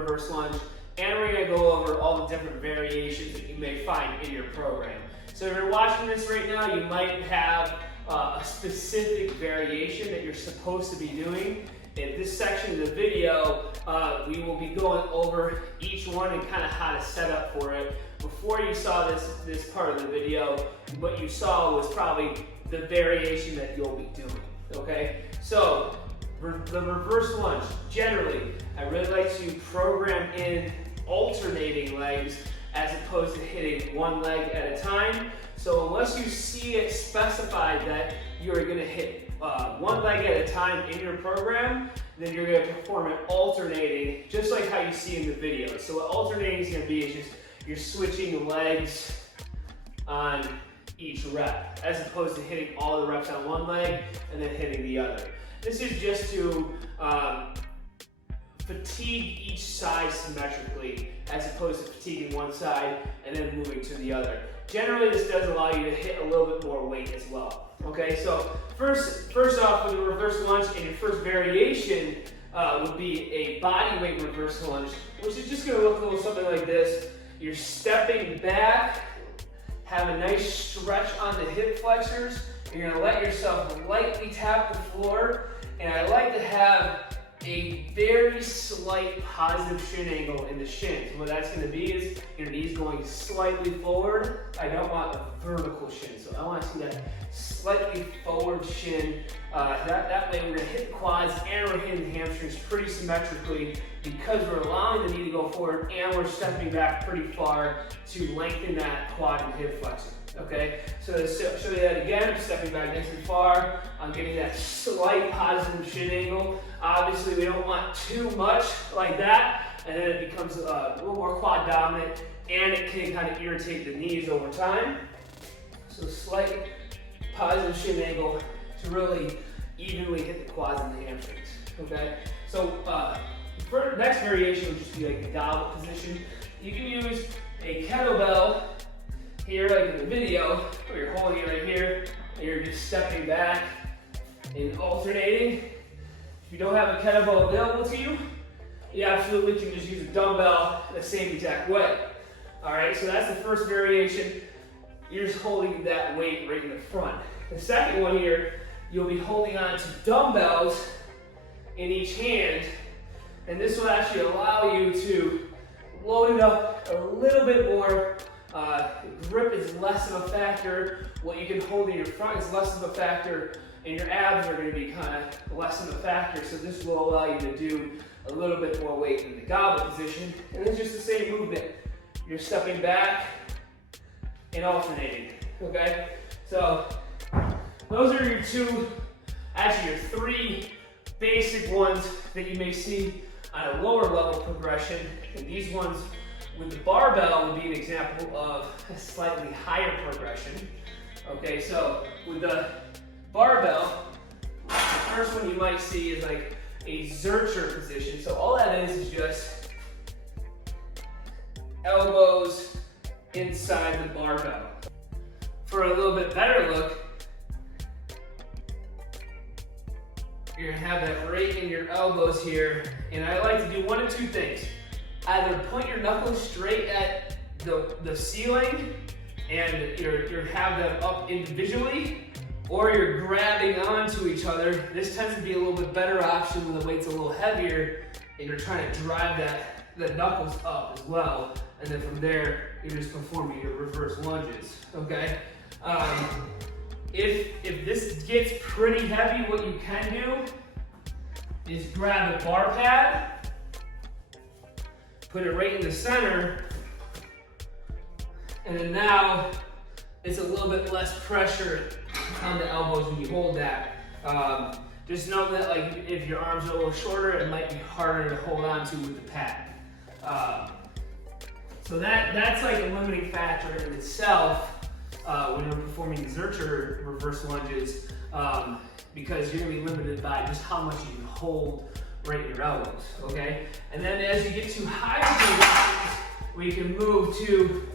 reverse lunge, and we're going to go over all the different variations that you may find in your program. So if you're watching this right now, you might have a specific variation that you're supposed to be doing. In this section of the video, we will be going over each one and kind of how to set up for it. Before you saw this part of the video, what you saw was probably the variation that you'll be doing, okay? So, the reverse lunge, generally, I really like to program in alternating legs as opposed to hitting one leg at a time. So unless you see it specified that you're gonna hit one leg at a time in your program, then you're gonna perform it alternating, just like how you see in the video. So what alternating is gonna be is just you're switching legs on each rep, as opposed to hitting all the reps on one leg and then hitting the other. This is just to fatigue each side symmetrically, as opposed to fatiguing one side and then moving to the other. Generally, this does allow you to hit a little bit more weight as well. Okay, so first off, with the reverse lunge, and your first variation would be a body weight reverse lunge, which is just going to look a little something like this. You're stepping back, have a nice stretch on the hip flexors. You're going to let yourself lightly tap the floor, and I like to have a very slight positive shin angle in the shins. What that's going to be is your knees going slightly forward. I don't want a vertical shin, so I want to see that slightly forward shin. That way we're going to hit the quads and we're hitting the hamstrings pretty symmetrically, because we're allowing the knee to go forward and we're stepping back pretty far to lengthen that quad and hip flexor. Okay, so to show you that again, I'm stepping back nice and far. I'm getting that slight positive shin angle. Obviously, we don't want too much like that, and then it becomes a little more quad dominant, and it can kind of irritate the knees over time. So slight positive shin angle to really evenly hit the quads and the hamstrings. Okay, so for the next variation would just be like the goblet position. You can use a kettlebell here, like in the video, where you're holding it right here, and you're just stepping back and alternating. If you don't have a kettlebell available to you, you absolutely can just use a dumbbell the same exact way. All right, so that's the first variation. You're just holding that weight right in the front. The second one here, you'll be holding on to dumbbells in each hand, and this will actually allow you to load it up a little bit more. Grip is less of a factor. What you can hold in your front is less of a factor, and your abs are going to be kind of less of a factor. So this will allow you to do a little bit more weight in the goblet position. And it's just the same movement. You're stepping back and alternating. Okay? So those are your your three basic ones that you may see on a lower level progression. And these ones with the barbell would be an example of a slightly higher progression. Okay, so with the barbell, the first one you might see is like a Zercher position. So all that is just elbows inside the barbell. For a little bit better look, you're gonna have that right in your elbows here. And I like to do one of two things. Either point your knuckles straight at the ceiling and you have them up individually, or you're grabbing onto each other. This tends to be a little bit better option when the weight's a little heavier and you're trying to drive the knuckles up as well. And then from there, you're just performing your reverse lunges, okay? If this gets pretty heavy, what you can do is grab a bar pad, put it right in the center, and then now it's a little bit less pressure on the elbows when you hold that. Just know that like if your arms are a little shorter, it might be harder to hold on to with the pad. So that's like a limiting factor in itself when you're performing the Zercher reverse lunges, because you're gonna be limited by just how much you can hold right in your elbows, okay? And then as you get to higher positions, we can move to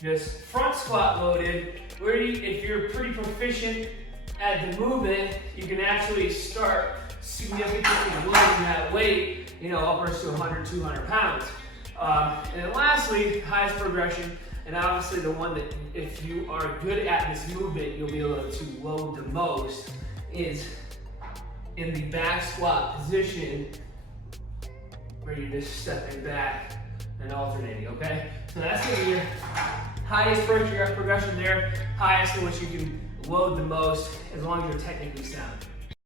just front squat loaded, where if you're pretty proficient at the movement, you can actually start significantly loading that weight upwards to 100, 200 pounds. And then lastly, highest progression, and obviously the one that if you are good at this movement, you'll be able to load the most, is in the back squat position where you're just stepping back and alternating, okay? So that's gonna be your highest progression there, highest in which you can load the most as long as you're technically sound.